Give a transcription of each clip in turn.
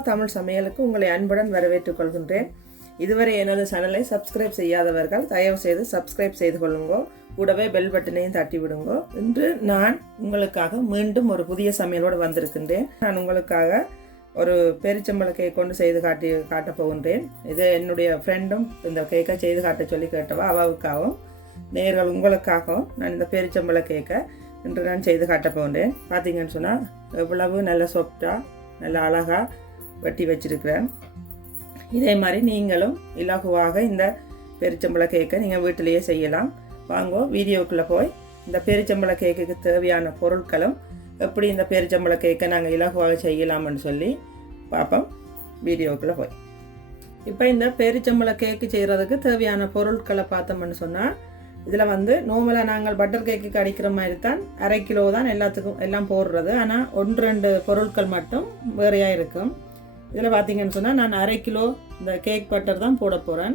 ராவா தமிழ் சமையலுக்கு உங்களை அன்புடன் வரவேற்றுக் கொள்கின்றேன். இதுவரை எனது சேனலை சப்ஸ்கிரைப் செய்யாதவர்கள் தயவு செய்து சப்ஸ்கிரைப் செய்து கொள்ளுங்க. கூடவே பெல் பட்டனையும் தட்டி விடுங்க. இன்று நான் உங்களுக்காக மீண்டும் ஒரு புதிய சமையலோடு வந்திருக்கின்றேன். நான் உங்களுக்காக ஒரு பேரிச்சம்பழ கேக் கொண்டு செய்து காட்டப் போகின்றேன். இது என்னுடைய ஃப்ரெண்டும் இந்த கேக்கை செய்து காட்ட சொல்லி கேட்டவா, அவாவுக்காகவும் நேர்கள் உங்களுக்காகவும் நான் இந்த பேரிச்சம்பழ கேக்கை இன்று நான் செய்து காட்டப் போகின்றேன். பார்த்தீங்கன்னு சொன்னால் எவ்வளவு நல்ல சாஃப்டாக நல்ல அழகாக வெட்டி வச்சிருக்கிறேன். இதே மாதிரி நீங்களும் இலகுவாக இந்த பேரிச்சம்பழ கேக்கை நீங்கள் வீட்டிலேயே செய்யலாம். வாங்க வீடியோக்குள்ளே போய் இந்த பேரிச்சம்பழ கேக்குக்கு தேவையான பொருட்களும் எப்படி இந்த பேரிச்சம்பழ கேக்கை நாங்கள் இலகுவாக செய்யலாம்னு சொல்லி பார்ப்போம். வீடியோக்குள்ளே போய் இப்போ இந்த பேரிச்சம்பழ கேக்கு செய்கிறதுக்கு தேவையான பொருட்களை பார்த்தோம்னு சொன்னால், இதில் நார்மலாக நாங்கள் பட்டர் கேக்கு அடிக்கிற மாதிரி தான் 1/2 கிலோ தான் எல்லாத்துக்கும் எல்லாம் போடுறது. ஆனால் 1-2 பொருட்கள் மட்டும் வேறையாக இருக்கும். இதில் பார்த்தீங்கன்னு சொன்னால் நான் 1/2 கிலோ இந்த கேக் பட்டர் தான் போட போகிறேன்.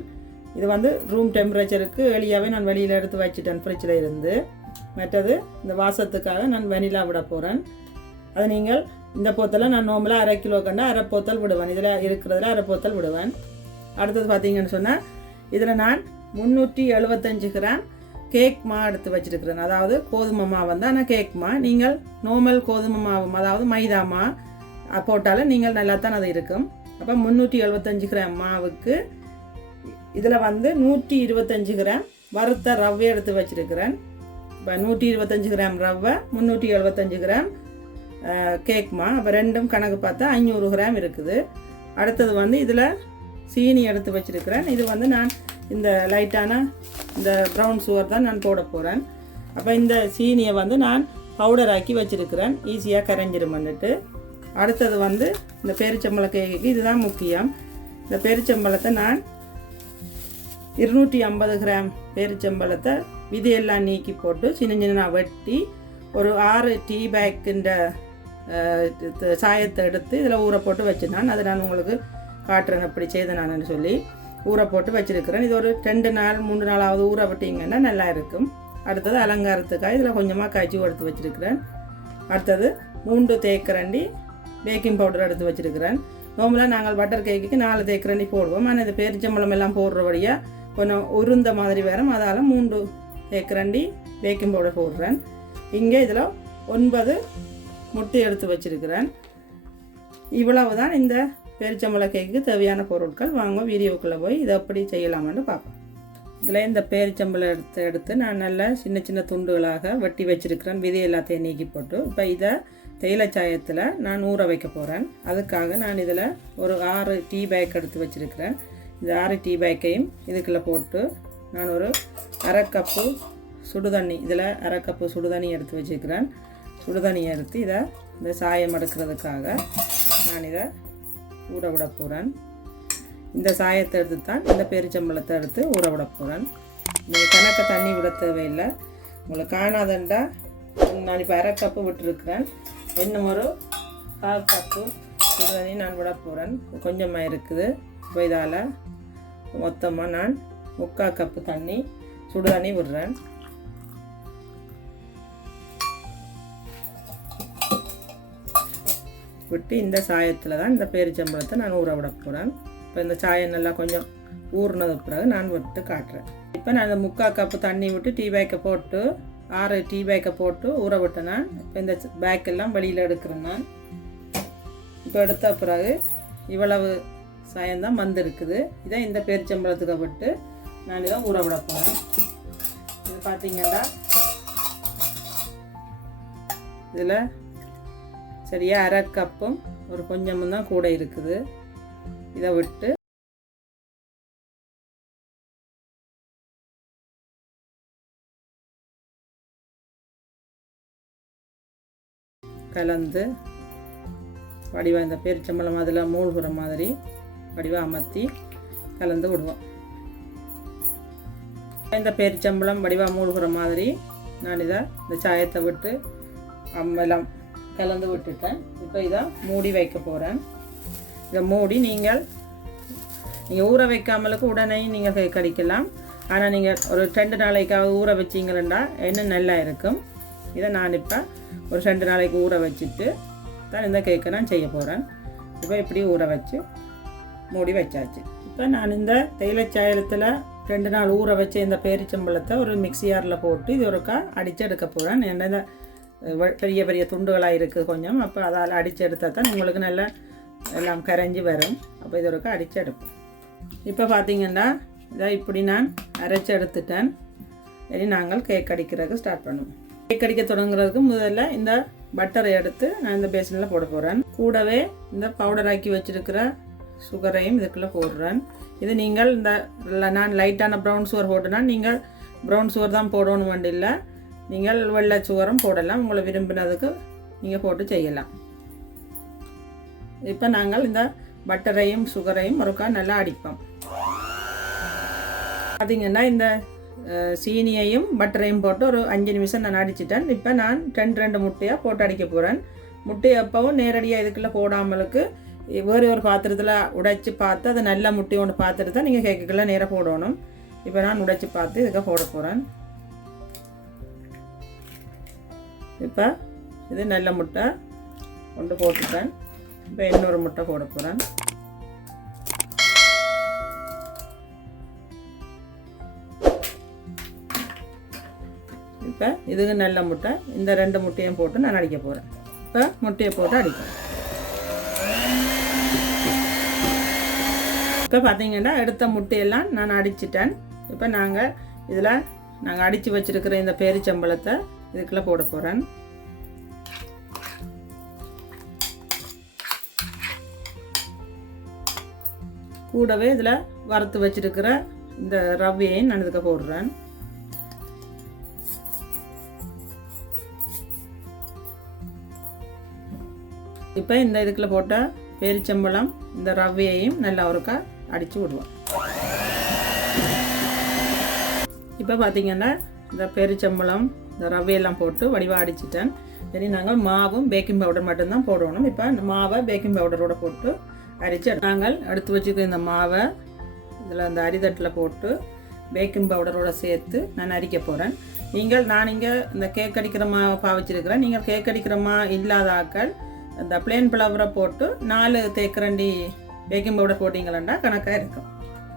இது ரூம் டெம்பரேச்சருக்கு எளியாகவே நான் வெளியில் எடுத்து வச்சுட்டேன் ஃப்ரிட்ஜில் இருந்து. மற்றது இந்த வாசத்துக்காக நான் வெனிலா விட போகிறேன். அது நீங்கள் இந்த போத்தலை நான் நார்மலாக 1/2 கிலோ கண்டா 1/2 போத்தல் விடுவேன். இதில் இருக்கிறதுல 1/2 போத்தல் விடுவேன். அடுத்தது பார்த்தீங்கன்னு சொன்னால் இதில் நான் 375 கிராம் கேக் மா எடுத்து வச்சுருக்கிறேன். அதாவது கோதுமை மாவு ஆனால் கேக் மா. நீங்கள் நார்மல் கோதுமை மாவு அதாவது மைதா மா போட்டாலும் நீங்கள் நல்லா தான் அது இருக்கும். அப்போ 375 கிராம் மாவுக்கு இதில் 125 கிராம் வறுத்த ரவை எடுத்து வச்சுருக்கிறேன். இப்போ 125 கிராம் ரவை, 375 கிராம் கேக் மா. அப்போ ரெண்டும் கணக்கு பார்த்தா 500 கிராம் இருக்குது. அடுத்தது இதில் சீனி எடுத்து வச்சுருக்கிறேன். இது நான் இந்த லைட்டான இந்த ப்ரௌன் சுகர் தான் நான் போட போகிறேன். அப்போ இந்த சீனியை நான் பவுடர் ஆக்கி வச்சுருக்கிறேன், ஈஸியாக கரைஞ்சிருமன்னுட்டு. அடுத்தது இந்த பேரிச்சம்பழ கேக்கு இதுதான் முக்கியம். இந்த பேரிச்சம்பழத்தை நான் 250 கிராம் பேரிச்சம்பழத்தை விதையெல்லாம் நீக்கி போட்டு சின்ன சின்ன வெட்டி ஒரு 6 டீ பேக்குன்ற சாயத்தை எடுத்து இதில் ஊற போட்டு வச்சுனான். அதை நான் உங்களுக்கு காட்டுறேன் எப்படி செய்தேன் நான் சொல்லி ஊற போட்டு வச்சுருக்கிறேன். இது ஒரு 2 நாள் 3 நாளாவது ஊற விட்டிங்கன்னா நல்லா இருக்கும். அடுத்தது அலங்காரத்துக்காக இதில் கொஞ்சமாக காய்ச்சி எடுத்து வச்சுருக்கிறேன். அடுத்தது 3 தேக்கரண்டி பேக்கிங் பவுடர் எடுத்து வச்சுருக்கிறேன். நார்மலாக நாங்கள் பட்டர் கேக்குக்கு 4 தேக்கரண்டி போடுவோம். ஆனால் இந்த பேரிச்சம்பழம் எல்லாம் போடுறபடியாக கொஞ்சம் உருந்த மாதிரி வரும். அதால் 3 தேக்கரண்டி பேக்கிங் பவுடர் போடுறேன். இங்கே இதில் 9 முட்டை எடுத்து வச்சுருக்கிறேன். இவ்வளவு தான் இந்த பேரிச்சம்பழ கேக்கு தேவையான பொருட்கள். வாங்க வீடியோக்குள்ளே போய் இதை எப்படி செய்யலாம்னு பார்ப்போம். இதில் இந்த பேரிச்சம்பழம் எடுத்து நான் நல்லா சின்ன சின்ன துண்டுகளாக வெட்டி வச்சுருக்கிறேன், விதை எல்லாத்தையும் நீக்கி போட்டு. இப்போ இதை தேயிலை சாயத்தில் நான் ஊற வைக்க போகிறேன். அதுக்காக நான் இதில் ஒரு 6 டீ பேக் எடுத்து வச்சுருக்கிறேன். இந்த 6 டீ பேக்கையும் இதுக்குள்ளே போட்டு நான் ஒரு 1/2 கப்பு சுடுதண்ணி, இதில் 1/2 கப்பு சுடுதண்ணி எடுத்து வச்சுருக்கிறேன். சுடுதண்ணியை எடுத்து இதை இந்த சாயம் எடுக்கிறதுக்காக நான் இதை ஊற விட போகிறேன். இந்த சாயத்தை எடுத்து தான் இந்த பேரிச்சம்பழத்தை எடுத்து ஊற விட போகிறேன். நீங்கள் கணக்க தண்ணி விட தேவையில்லை. உங்களுக்கு காணாதண்டா நான் இப்போ 1/2 கப்பு விட்டுருக்கிறேன். இன்னும் ஒரு 1/4 கப்பு சுடுதண்ணி நான் விட போகிறேன். கொஞ்சமாக இருக்குது. இப்போ இதால் மொத்தமாக நான் 3/4 கப்பு தண்ணி சுடுதண்ணி விடுறேன். விட்டு இந்த சாயத்தில் தான் இந்த பேரிச்சம்பழத்தை நான் ஊற விட போகிறேன். இப்போ இந்த சாயம் நல்லா கொஞ்சம் ஊறினது பிறகு நான் விட்டு காட்டுறேன். இப்போ நான் இந்த 3/4 கப்பு தண்ணி விட்டு டீ பேக்கை போட்டு 6 டீ பேக்கை போட்டு ஊற விட்டேன். நான் இப்போ இந்த பேக்கெல்லாம் வெளியில் எடுக்கிறேன். நான் இப்போ எடுத்த பிறகு இவ்வளவு சாயம்தான் வந்திருக்குது. இதை இந்த பேரிச்சம்பழத்துக்கு விட்டு நான் இதை ஊற விட போகிறேன். இது பார்த்தீங்கன்னா இதில் சரியா 1/2 கப்பும் ஒரு கொஞ்சமும் தான் கூட இருக்குது. இதை விட்டு கலந்து வடிவாக இந்த பேரிச்சம்பழம் அதில் மூழ்கிற மாதிரி வடிவாக அமர்த்தி கலந்து விடுவோம். இந்த பேரிச்சம்பழம் வடிவாக மூழ்கிற மாதிரி நான் இதை இந்த சாயத்தை விட்டு எல்லாம் கலந்து விட்டுட்டேன். இப்போ இதை மூடி வைக்க போகிறேன். இதை மூடி நீங்கள் ஊற வைக்காமலுக்கு உடனே நீங்கள் கடிக்கலாம். ஆனால் நீங்கள் ஒரு 2 நாளைக்காக ஊற வச்சிங்களா இன்னும் நல்லா இருக்கும். இதை நான் இப்போ ஒரு 2 நாளைக்கு ஊற வச்சுட்டு தான் இந்த கேக்கை நான் செய்ய போகிறேன். இப்போ இப்படி ஊற வச்சு மூடி வச்சாச்சு. இப்போ நான் இந்த தேயிலை சாயலத்தில் 2 நாள் ஊற வச்ச இந்த பேரிச்சம்பழத்தை ஒரு மிக்ஸி ஜாரில் போட்டு இது ஒருக்கா அடித்து எடுக்க போகிறேன். என்ன பெரிய பெரிய துண்டுகளாக இருக்குது கொஞ்சம், அப்போ அதால் அடித்து எடுத்தால் தான் உங்களுக்கு நல்லா எல்லாம் கரைஞ்சி வரும். அப்போ இது ஒருக்கா அடித்து எடுப்போம். இப்போ பார்த்திங்கன்னா இதை இப்படி நான் அரைச்சி எடுத்துட்டேன். இனி நாங்கள் கேக் அடிக்கிறதுக்கு ஸ்டார்ட் பண்ணுவோம். கேக் அடிக்க தொடங்குறதுக்கு முதல்ல இந்த பட்டரை எடுத்து நான் இந்த பேசனில் போட போகிறேன். கூடவே இந்த பவுடர் ஆக்கி வச்சுருக்கிற சுகரையும் இதுக்குள்ளே போடுறேன். இது நீங்கள் இந்த நான் லைட்டான ப்ரௌன் சுகர் போட்டுனா நீங்கள் ப்ரௌன் சுகர் தான் போடணும் வேண்டியில்லை, நீங்கள் வெள்ளை சுகரும் போடலாம், உங்களை விரும்பினதுக்கு நீங்கள் போட்டு செய்யலாம். இப்போ நாங்கள் இந்த பட்டரையும் சுகரையும் ஒருக்கா நல்லா அடிப்போம். பார்த்திங்கன்னா இந்த சீனியையும் பட்டரையும் போட்டு ஒரு 5 நிமிஷம் நான் அடிச்சிட்டேன். இப்போ நான் 2 முட்டையாக போட்டு அடிக்க போகிறேன். முட்டையை எப்பவும் நேரடியாக இதுக்குள்ளே போடாமலுக்கு வேறு ஒரு பாத்திரத்தில் உடைச்சி பார்த்து அது நல்ல முட்டை ஒன்று பாத்திரத்தை நீங்கள் கேக்குக்குள்ளே நேராக போடணும். இப்போ நான் உடைச்சி பார்த்து இதுக்கு போட போகிறேன். இப்போ இது நல்ல முட்டை ஒன்று போட்டுட்டேன். இப்போ இன்னொரு முட்டை போட போகிறேன். இப்போ இதுக்கு நல்ல முட்டை, இந்த 2 முட்டையும் போட்டு நான் அடிக்க போகிறேன். இப்போ முட்டையை போட்டு அடிப்பேன். இப்போ பார்த்தீங்கன்னா எடுத்த முட்டையெல்லாம் நான் அடிச்சிட்டேன். இப்போ நாங்கள் அடித்து வச்சுருக்கிற இந்த பேரிச்சம்பழத்தை இதுக்குள்ளே போட போகிறேன். கூடவே இதில் வறுத்து வச்சுருக்கிற இந்த ரவையையும் நான் இதுக்கு போடுறேன். இப்போ இந்த இதுக்குள்ள போட்ட பேரிச்சம்பழம் இந்த ரவையையும் நல்லா ஒருக்கா அடித்து விடுவோம். இப்போ பார்த்திங்கன்னா இந்த பேரிச்சம்பழம் இந்த ரவையெல்லாம் போட்டு வடிவாக அடிச்சிட்டேன். சரி, நாங்கள் மாவும் பேக்கிங் பவுடர் மட்டும்தான் போடணும். இப்போ மாவை பேக்கிங் பவுடரோடு போட்டு அரிச்சு நாங்கள் எடுத்து வச்சுக்க இந்த மாவை இதில் அந்த அரிதட்டில் போட்டு பேக்கிங் பவுடரோடு சேர்த்து நான் அரிக்க போகிறேன். நான் இங்கே இந்த கேக் அடிக்கிற மாவை பாவிச்சிருக்கிறேன். நீங்கள் கேக் அடிக்கிற மா இல்லாத ஆக்கள் இந்த பிளேன் ஃப்ளவரை போட்டு 4 தேக்கரண்டி பேக்கிங் பவுடர் போட்டிங்களா கணக்காக இருக்கும்.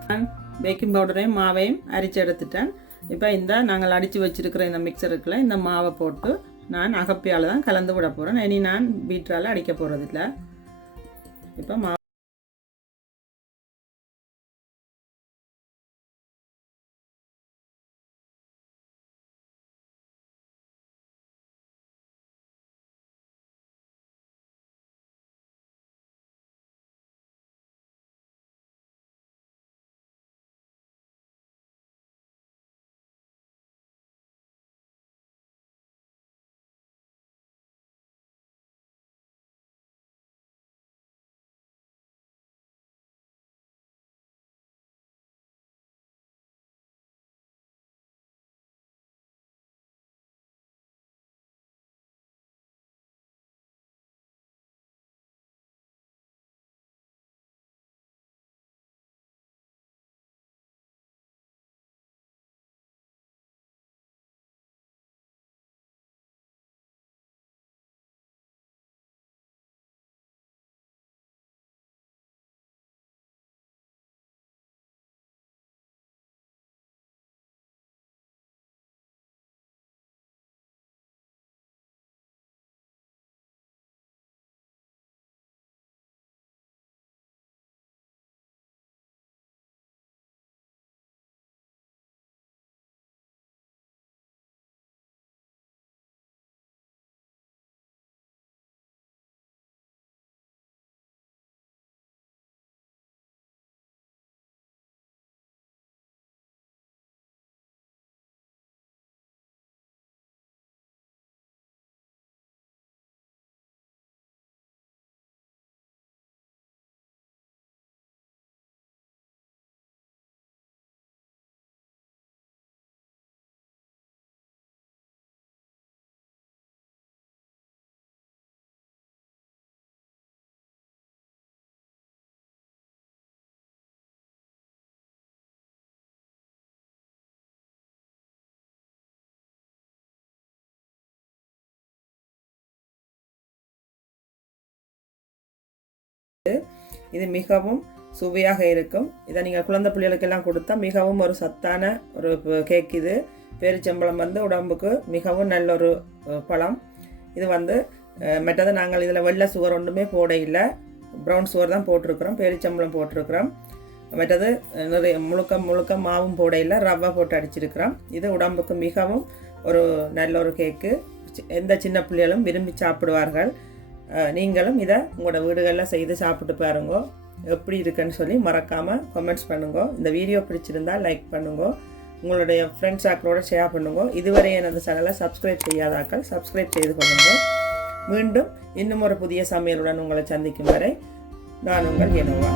நான் பேக்கிங் பவுடரையும் மாவையும் அரித்து எடுத்துட்டேன். இப்போ நாங்கள் அடித்து வச்சுருக்கிற இந்த மிக்சருக்குள்ள இந்த மாவை போட்டு நான் அகப்பியால் தான் கலந்து விட போகிறேன். இனி நான் பீட்டரால் அடிக்க போகிறதில்ல. இப்போ இது மிகவும் சுவையாக இருக்கும். இதை நீங்கள் குழந்தை பிள்ளைகளுக்கெல்லாம் கொடுத்தா மிகவும் ஒரு சத்தான ஒரு கேக். இது பேரிச்சம்பழம் வந்து உடம்புக்கு மிகவும் நல்ல ஒரு பழம். இது வந்து மற்றது நாங்கள் இதில் வெள்ளை சுகர் ஒன்றுமே போட இல்லை, ப்ரௌன் சுகர் தான் போட்டிருக்கிறோம், பேரிச்சம்பழம் போட்டிருக்கிறோம். மற்றது நிறைய முழுக்க மாவும் போட இல்லை, ரவை போட்டு அடிச்சிருக்கிறோம். இது உடம்புக்கு மிகவும் ஒரு நல்ல ஒரு கேக்கு. எந்த சின்ன பிள்ளைகளும் விரும்பி சாப்பிடுவார்கள். நீங்களும் இதை உங்களோட வீடுகளில் செய்து சாப்பிட்டு பாருங்க. எப்படி இருக்குன்னு சொல்லி மறக்காமல் கமெண்ட்ஸ் பண்ணுங்க. இந்த வீடியோ பிடிச்சிருந்தா லைக் பண்ணுங்க, உங்களுடைய ஃப்ரெண்ட்ஸ் ஆக்களோட ஷேர் பண்ணுங்க. இதுவரை எனது சேனலை சப்ஸ்கிரைப் செய்யாதாக்கள் சப்ஸ்கிரைப் செய்து கொள்ளுங்க. மீண்டும் இன்னும் ஒரு புதிய சமையலுடன் உங்களை சந்திக்கும் வரை நான் உங்கள் எனவா.